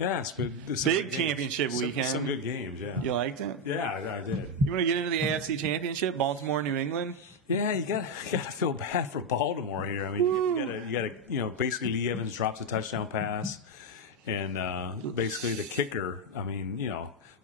Yeah, it's been Big championship weekend. Some good games, yeah. You liked it? Yeah, I did. You want to get into the AFC Championship, Baltimore, New England? Yeah, you gotta feel bad for Baltimore here. I mean, you gotta basically Lee Evans drops a touchdown pass, and basically the kicker. I mean,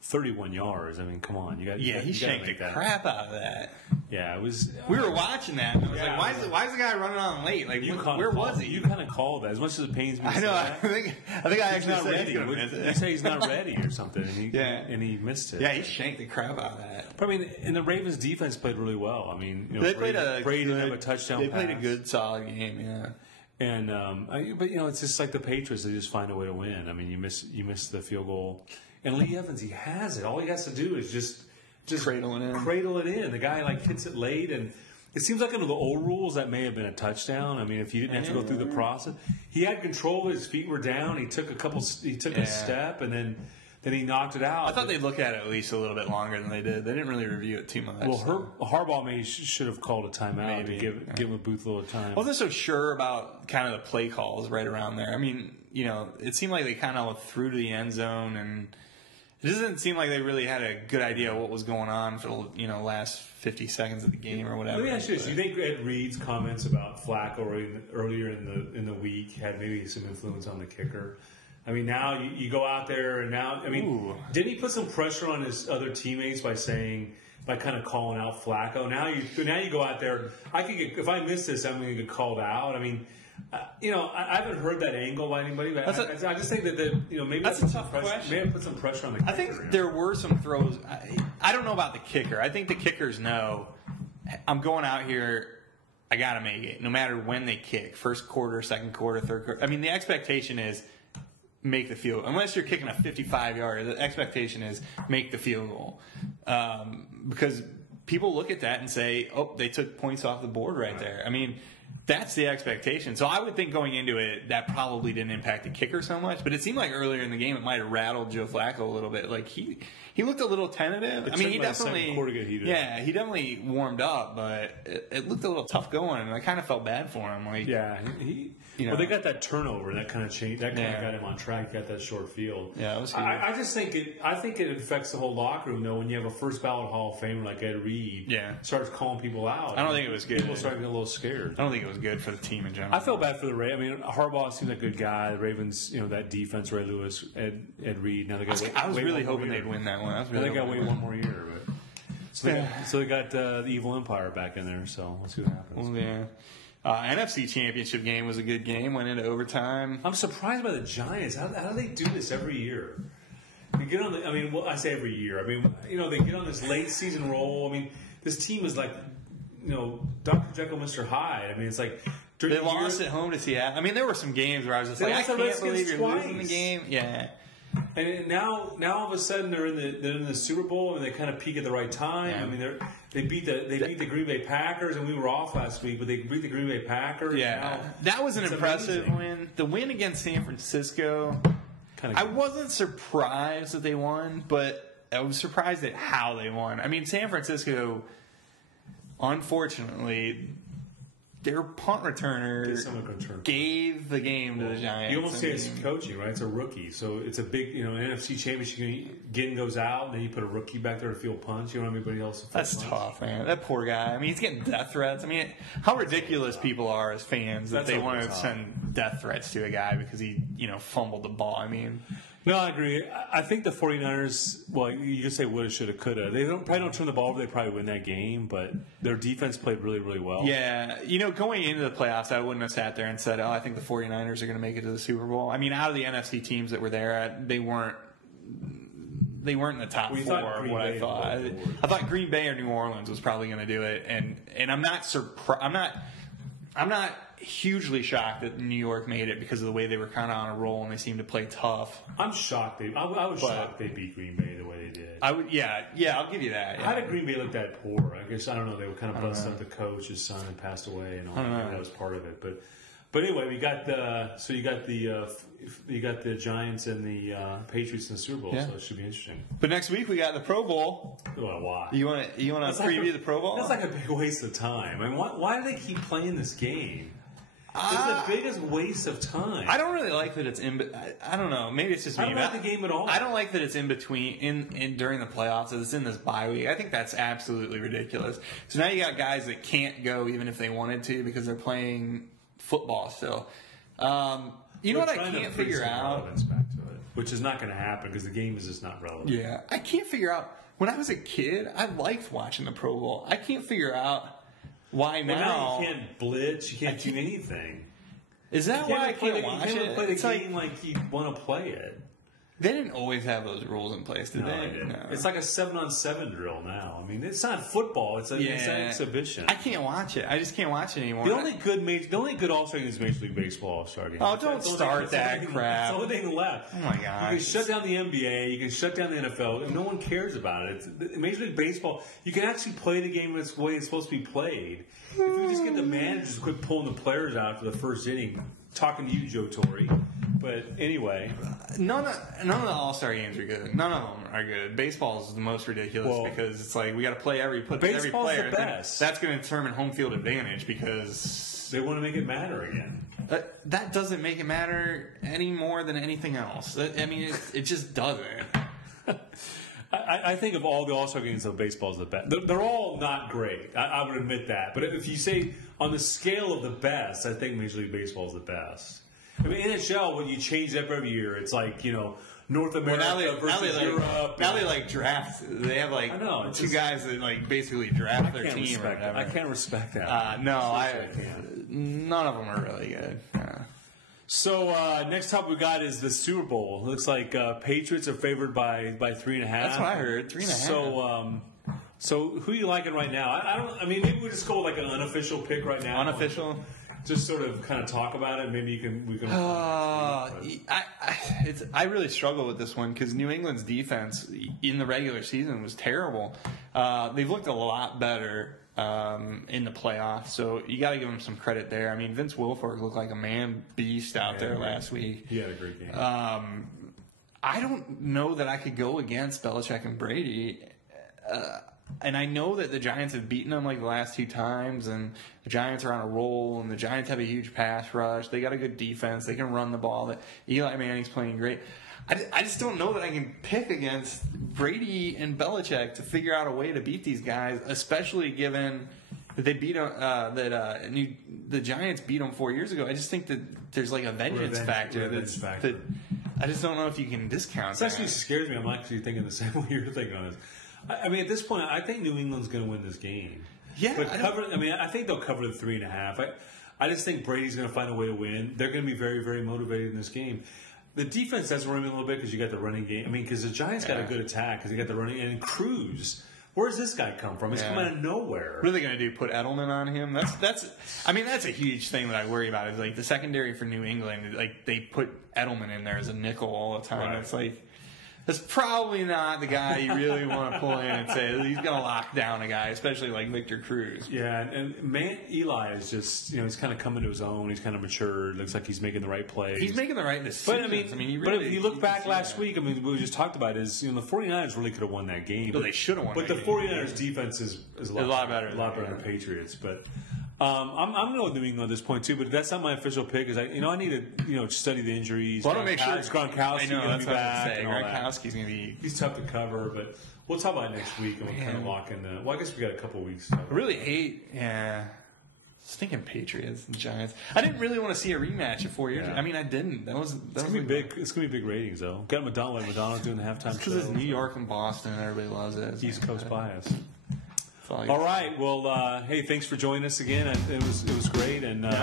31 yards. I mean, come on, he shanked the crap out of that. Yeah, it was. We were watching that. And I was like, why is the guy running on late? Like, where was he? You kind of called that as much as it pains me. I know. I think I actually not ready. You say he's not ready or something, and he missed it. Yeah, he shanked the crap out of that. But I mean, and the Ravens defense played really well. I mean, they played Brady didn't have a touchdown. They played a good, solid game. Yeah. And but it's just like the Patriots. They just find a way to win. I mean, you miss the field goal, and Lee Evans, he has it. All he has to do is just cradle it in. The guy hits it late, and it seems like under the old rules that may have been a touchdown. I mean, if you didn't have to go through the process, he had control. His feet were down. He took a step, and then he knocked it out. I thought they'd look at it at least a little bit longer than they did. They didn't really review it too much. Well, Harbaugh should have called a timeout to give him a Booth a little time. I wasn't so sure about kind of the play calls right around there. I mean, it seemed like they kind of threw to the end zone, and it doesn't seem like they really had a good idea of what was going on for the last 50 seconds of the game or whatever. Let me ask you this: do you think Ed Reed's comments about Flacco earlier in the week had maybe some influence on the kicker? I mean, now you go out there, and now, I mean, didn't he put some pressure on his other teammates by kind of calling out Flacco? Now you go out there. If I miss this, I'm going to get called out. I mean, I haven't heard that angle by anybody. But I just think that maybe that's a tough question. Maybe put some pressure on the kicker. I think there were some throws. I don't know about the kicker. I think the kickers know, I'm going out here, I got to make it, no matter when they kick. First quarter, second quarter, third quarter. I mean, the expectation is make the field. Unless you're kicking a 55-yarder, the expectation is make the field goal. Because people look at that and say, oh, they took points off the board right there. I mean, that's the expectation. So I would think going into it, that probably didn't impact the kicker so much. But it seemed like earlier in the game, it might have rattled Joe Flacco a little bit. Like he looked a little tentative. I mean, he definitely warmed up, but it looked a little tough going, and I kind of felt bad for him. Like, yeah, well, they got that turnover, that kind of change, that kind of got him on track. Got that short field. Yeah, it was huge. I just think it affects the whole locker room though. When you have a first ballot Hall of Famer like Ed Reed, starts calling people out. I don't think it was good. People start getting a little scared. I don't think it was good for the team in general. I felt bad for the Ravens. I mean, Harbaugh seems like a good guy. The Ravens, that defense, Ray Lewis, Ed Reed. Now they got. I was really hoping they'd win that one. They got to wait one more year. But so they got the Evil Empire back in there. So let's see what happens. Well, yeah. NFC Championship game was a good game. Went into overtime. I'm surprised by the Giants. How do they do this every year? They get on I say every year. I mean, they get on this late season roll. I mean, this team is like, Dr. Jekyll, Mr. Hyde. I mean, it's like they lost at home to Seattle. I mean, there were some games where I was just like, I can't believe you're losing the game. Yeah. And now all of a sudden they're in the Super Bowl and they kind of peak at the right time. Yeah. I mean, they beat the Green Bay Packers, and we were off last week, but they beat the Green Bay Packers. Yeah, that was an impressive win. The win against San Francisco, I wasn't surprised that they won, but I was surprised at how they won. I mean, San Francisco, unfortunately, their punt returner gave the game to the Giants. You almost say it's coaching, right? It's a rookie. So it's a big, NFC championship game goes out, and then you put a rookie back there to field punch. You don't have anybody else to field That's punch. Tough, man. That poor guy. I mean, he's getting death threats. I mean, how ridiculous people are as fans that they want to send death threats to a guy because he, fumbled the ball. I mean... No, I agree. I think the 49ers, well, you can say woulda, shoulda, coulda. They probably don't turn the ball over. They probably win that game, but their defense played really, really well. Yeah. Going into the playoffs, I wouldn't have sat there and said, I think the 49ers are going to make it to the Super Bowl. I mean, out of the NFC teams that were there, they weren't in the top four of what I thought. I thought Green Bay or New Orleans was probably going to do it, and I'm not surprised. I'm not hugely shocked that New York made it because of the way they were kind of on a roll and they seemed to play tough. I'm shocked. I was shocked they beat Green Bay the way they did. I'll give you that. Yeah. How did Green Bay look that poor? I guess I don't know. They were kind of busting up the coach. His son had passed away, and all that was part of it. But anyway, you got the Giants and the Patriots in the Super Bowl, so it should be interesting. But next week we got the Pro Bowl. Well, why? You want to preview the Pro Bowl? That's like a big waste of time. I mean, why do they keep playing this game? It's the biggest waste of time. I don't really like that it's in. I don't know. Maybe it's just me. I don't like the game at all. I don't like that it's in between in during the playoffs. That it's in this bye week. I think that's absolutely ridiculous. So now you got guys that can't go even if they wanted to because they're playing football still. You know what I can't figure out? Back to it, which is not going to happen because the game is just not relevant. Yeah, I can't figure out. When I was a kid, I liked watching the Pro Bowl. I can't figure out. Why now? You can't blitz. You can't do anything. Is that why I can't watch it? You can't play the game like you want to play it. They didn't always have those rules in place, did they? Didn't. No. It's like a 7-on-7 drill now. I mean, it's not football. It's an exhibition. I can't watch it. I just can't watch it anymore. The only good All-Star game is Major League Baseball All-Star game. Oh, don't start that crap. That's the only thing left. Oh, my God. You can shut down the NBA. You can shut down the NFL. And no one cares about it. Major League Baseball, you can actually play the game the way it's supposed to be played. If you just get the managers to quit pulling the players out for the first inning, talking to you, Joe Torre. But anyway, none of the All-Star games are good. None of them are good. Baseball is the most ridiculous because it's like we got to play every player. The best. That's going to determine home field advantage because they want to make it matter again. That doesn't make it matter any more than anything else. I mean, it just doesn't. I think of all the All-Star games, though, baseball is the best. They're all not great. I would admit that. But if you say on the scale of the best, I think Major League Baseball is the best. I mean, NHL, when you change up every year, it's like, North America versus Europe. Now they draft. They have two guys that basically draft their team or whatever. I can't respect that. None of them are really good. So next topic we got is the Super Bowl. It looks like Patriots are favored by 3.5. That's what I heard. 3.5. So who are you liking right now? I mean, maybe we just go with an unofficial pick right now. Unofficial. Just sort of kind of talk about it. Maybe we can. I really struggle with this one because New England's defense in the regular season was terrible. They've looked a lot better in the playoffs, so you got to give them some credit there. I mean, Vince Wilfork looked like a man beast out there last week. He had a great game. I don't know that I could go against Belichick and Brady. And I know that the Giants have beaten them the last 2 times, and the Giants are on a roll, and the Giants have a huge pass rush. They got a good defense. They can run the ball. Eli Manning's playing great. I just don't know that I can pick against Brady and Belichick to figure out a way to beat these guys, especially given that they beat them. The Giants beat them 4 years ago. I just think that there's a vengeance factor. That I just don't know if you can discount. It actually scares me. I'm actually thinking the same way you're thinking on this. I mean, at this point, I think New England's going to win this game. Yeah, but I think they'll cover the 3.5. I just think Brady's going to find a way to win. They're going to be very, very motivated in this game. The defense does worry me a little bit because you got the running game. I mean, because the Giants got a good attack because they got the running and Cruz. Where's this guy come from? He's come out of nowhere. What are they going to do? Put Edelman on him? That's a huge thing that I worry about. Is the secondary for New England. They put Edelman in there as a nickel all the time. Right. It's that's probably not the guy you really want to pull in and say he's going to lock down a guy, especially like Victor Cruz. Yeah, and Eli is just, he's kind of coming to his own. He's kind of matured. Looks like he's making the right plays. He's making the right decisions. But if you look back last week, what we just talked about is, the 49ers really could have won that game. But they should have won that game. But the 49ers defense is a lot better than the Patriots. But I'm going to go with New England at this point too, but that's not my official pick. Is I need to study the injuries. Well, I want to make sure Gronkowski's going to be back. Gronkowski's going to be. He's tough to cover, but we'll talk about it next week and we'll kind of lock in. I guess we got a couple weeks. I really hate. Yeah. I was thinking Patriots and Giants. I didn't really want to see a rematch of 4 years. I mean, I didn't. It's gonna be big. It's gonna be big ratings though. Got Madonna's doing the halftime show. Because it's New York and Boston, and everybody loves it. East Coast bias. All right. Well, hey, thanks for joining us again. It was great, and again,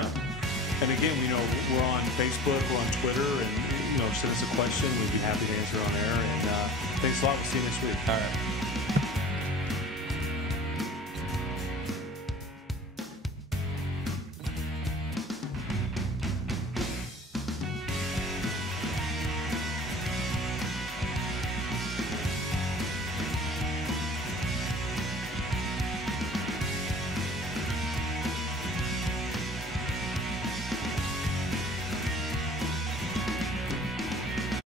we're on Facebook, we're on Twitter, and send us a question. We'd be happy to answer on air. And thanks a lot. We'll see you next week. All right.